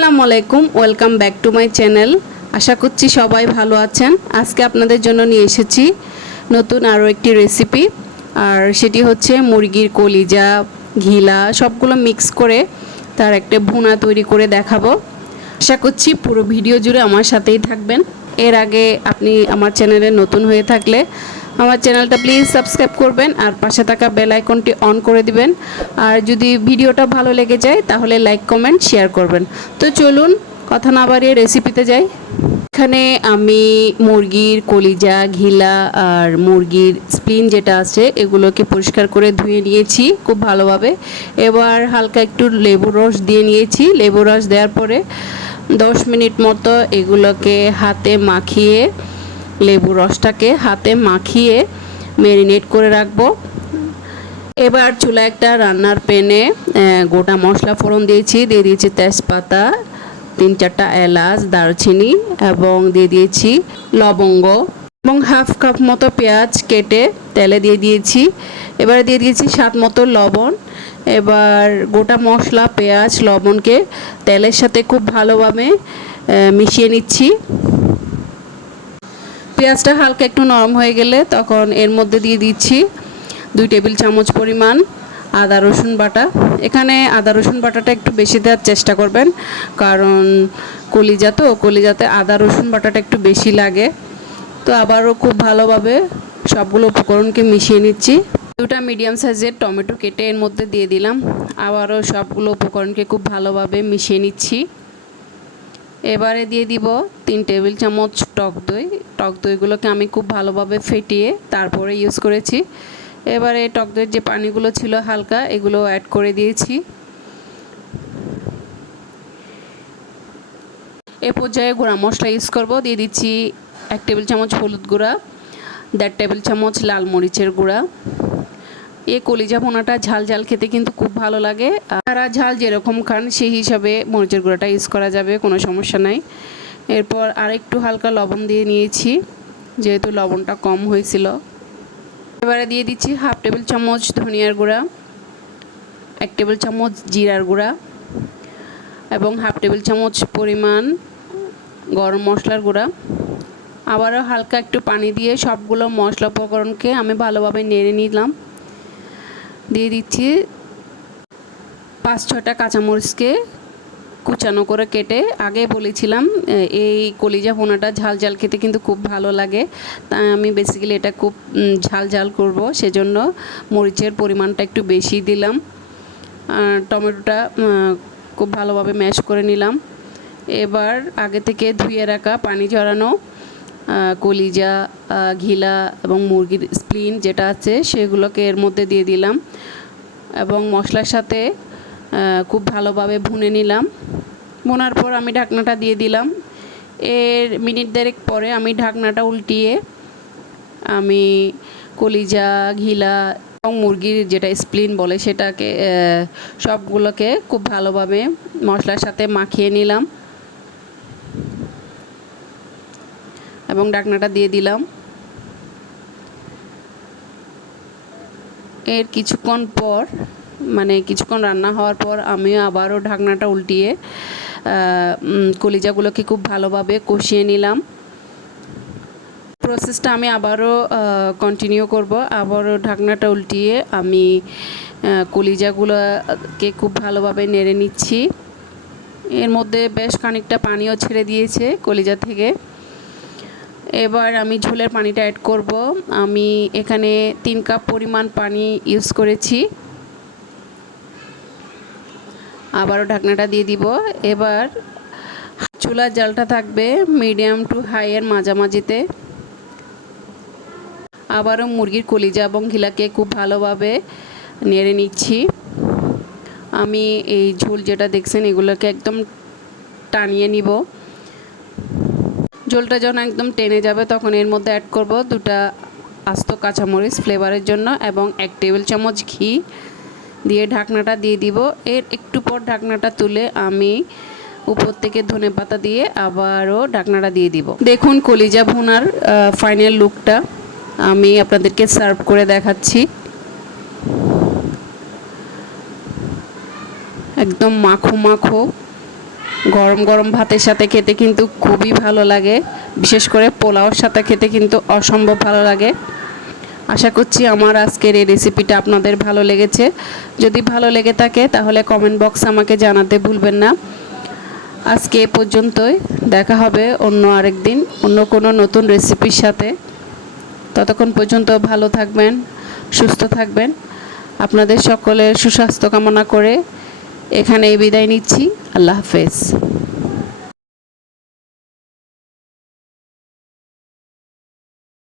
আসসালামু আলাইকুম, welcome back to my channel. আশা করছি সবাই ভালো আছেন। আজকে আপনাদের জন্য নিয়ে এসেছি নতুন আরও একটি রেসিপি আর সেটি হচ্ছে মুরগির কলিজা, ঘিলা, সবগুলো মিক্স করে তার একটা ভুনা তৈরি করে দেখাবো। আশা করছি পুরো ভিডিও জুড়ে আমার সাথেই থাকবেন। এর আগে আপনি আমার চ্যানেলে নতুন হয়ে থাকলে আমার চ্যানেলটা প্লিজ সাবস্ক্রাইব করবেন আর পাশে থাকা বেল আইকনটি অন করে দিবেন। আর যদি ভিডিওটা ভালো লেগে যায়, তাহলে লাইক, কমেন্ট, শেয়ার করবেন। তো চলুন, কথা না বাড়িয়ে রেসিপিতে যাই। এখানে আমি মুরগির কলিজা, ঘিলা আর মুরগির স্প্লিন যেটা আছে, এগুলোকে পরিষ্কার করে ধুয়ে নিয়েছি খুব ভালোভাবে। এবার হালকা একটু লেবুর রস দিয়ে নিয়েছি। লেবু রস দেওয়ার পরে দশ মিনিট মতো এগুলোকে হাতে মাখিয়ে লেবু রসটাকে হাতে মাখিয়ে ম্যারিনেট করে রাখব। এবার চুলা একটা রান্নার প্যানে গোটা মশলা ফোড়ন দিয়েছি। দিয়ে দিয়েছি তেজপাতা, তিন চারটা এলাচ, দারচিনি এবং দিয়ে দিয়েছি লবঙ্গ এবং হাফ কাপ মতো পেঁয়াজ কেটে তেলে দিয়ে দিয়েছি। এবারে দিয়ে দিয়েছি স্বাদ মতো লবণ। এবার গোটা মশলা, পেঁয়াজ, লবণকে তেলের সাথে খুব ভালোভাবে মিশিয়ে নিচ্ছি। পেঁয়াজটা হালকা একটু নরম হয়ে গেলে তখন এর মধ্যে দিয়ে দিচ্ছি দুই টেবিল চামচ পরিমাণ আদা, রসুন বাটা। এখানে আদা, রসুন বাটাটা একটু বেশি দেওয়ার চেষ্টা করবেন, কারণ কলিজা তো, কলিজাতে আদা, রসুন বাটাটা একটু বেশি লাগে। তো আবারও খুব ভালোভাবে সবগুলো উপকরণকে মিশিয়ে নিচ্ছি। দুটা মিডিয়াম সাইজের টমেটো কেটে এর মধ্যে দিয়ে দিলাম। আবারও সবগুলো উপকরণকে খুব ভালোভাবে মিশিয়ে নিচ্ছি। এবারে দিয়ে দিব তিন টেবিল চামচ টক দই। টক দইগুলোকে আমি খুব ভালোভাবে ফেটিয়ে তারপরে ইউজ করেছি। এবারে টক দইয়ের যে পানিগুলো ছিল হালকা, এগুলো অ্যাড করে দিয়েছি। এ পর্যায়ে গুঁড়া মশলা ইউজ করব। দিয়ে দিচ্ছি এক টেবিল চামচ হলুদ গুঁড়া, দেড় টেবিল চামচ লাল মরিচের গুঁড়া। এ কলিজা ভোনাটা ঝাল ঝাল খেতে কিন্তু খুব ভালো লাগে। আর ঝাল যেরকম খান, সেই হিসাবে মরিচের গুঁড়াটা ইউজ করা যাবে, কোনো সমস্যা নাই। এরপর আর একটু হালকা লবণ দিয়ে নিয়েছি, যেহেতু লবণটা কম হয়েছিল। এবারে দিয়ে দিচ্ছি হাফ টেবিল চামচ ধনিয়ার গুঁড়া, এক টেবিল চামচ জিরার গুঁড়া এবং হাফ টেবিল চামচ পরিমাণ গরম মশলার গুঁড়া। আবারও হালকা একটু পানি দিয়ে সবগুলো মশলা উপকরণকে আমি ভালোভাবে নেড়ে নিলাম। দিয়ে দিচ্ছি পাঁচ ছটা কাঁচামরিচকে কুচানো করে কেটে। আগে বলেছিলাম এই কলিজা পোনাটা ঝাল ঝাল খেতে কিন্তু খুব ভালো লাগে। তাই আমি বেসিক্যালি এটা খুব ঝাল ঝাল করব। সেজন্য মরিচের পরিমাণটা একটু বেশি দিলাম। আর টমেটোটা খুব ভালোভাবে ম্যাশ করে নিলাম। এবার আগে থেকে ধুয়ে রাখা পানি ঝরানো কলিজা ঘিলা এবং মুরগির স্প্লিন যেটা আছে সেগুলোকে এর মধ্যে দিয়ে দিলাম এবং মশলার সাথে খুব ভালোভাবে ভুনে নিলাম। বোনার পর আমি ঢাকনাটা দিয়ে দিলাম। এর মিনিট দেড়েক পরে আমি ঢাকনাটা উল্টিয়ে আমি কলিজা, ঘিলা এবং মুরগির যেটা স্প্লিন বলে সেটাকে সবগুলোকে খুব ভালোভাবে মশলার সাথে মাখিয়ে নিলাম। এবং ডাকনাটা দিয়ে দিলাম। এর কিছুক্ষণ পর মানে কিছুক্ষণ রান্না হওয়ার পর আমি আবারও ঢাকনাটা উল্টিয়ে কলিজাগুলোকে খুব ভালোভাবে কষিয়ে নিলাম। প্রসেসটা আমি আবারও কন্টিনিউ করব। আবারও ঢাকনাটা উল্টিয়ে আমি কলিজাগুলোকে খুব ভালোভাবে নেড়ে নিচ্ছি। এর মধ্যে বেশ খানিকটা পানিও ছেড়ে দিয়েছে কলিজা থেকে। এবার আমি ঝোলের পানিটা অ্যাড করব। আমি এখানে তিন কাপ পরিমাণ পানি ইউজ করেছি। আবারও ঢাকনাটা দিয়ে দিব। এবার চুলার জালটা থাকবে মিডিয়াম টু হাইয়ের মাঝামাঝিতে। আবারও মুরগির কলিজা এবং ঘিলাকে খুব ভালোভাবে নেড়ে নিচ্ছি। আমি এই ঝোল যেটা দেখছেন এগুলোকে একদম টানিয়ে নিব। ঝোলটা যখন একদম টেনে যাবে, তখন এর মধ্যে অ্যাড করব দুটা আস্ত কাঁচামরিচ ফ্লেভারের জন্য এবং এক টেবিল চামচ ঘি। দিয়ে ঢাকনাটা দিয়ে দিব। এর একটু পর ঢাকনাটা তুলে আমি উপর থেকে ধনে পাতা দিয়ে আবারও ঢাকনাটা দিয়ে দিব। দেখুন কলিজা ভুনার ফাইনাল লুকটা আমি আপনাদেরকে সার্ভ করে দেখাচ্ছি। একদম মাখো মাখো। গরম গরম ভাতের সাথে খেতে কিন্তু খুবই ভালো লাগে। বিশেষ করে পোলাওর সাথে খেতে কিন্তু অসম্ভব ভালো লাগে। আশা করছি আমার আজকের এই রেসিপিটা আপনাদের ভালো লেগেছে। যদি ভালো লেগে থাকে তাহলে কমেন্ট বক্স আমাকে জানাতে ভুলবেন না। আজকে এ পর্যন্তই। দেখা হবে অন্য আরেক দিন, অন্য কোনো নতুন রেসিপির সাথে। ততক্ষণ পর্যন্ত ভালো থাকবেন, সুস্থ থাকবেন। আপনাদের সকলের সুস্বাস্থ্য কামনা করে এখানেই বিদায় নিচ্ছি। আল্লাহ হাফেজ।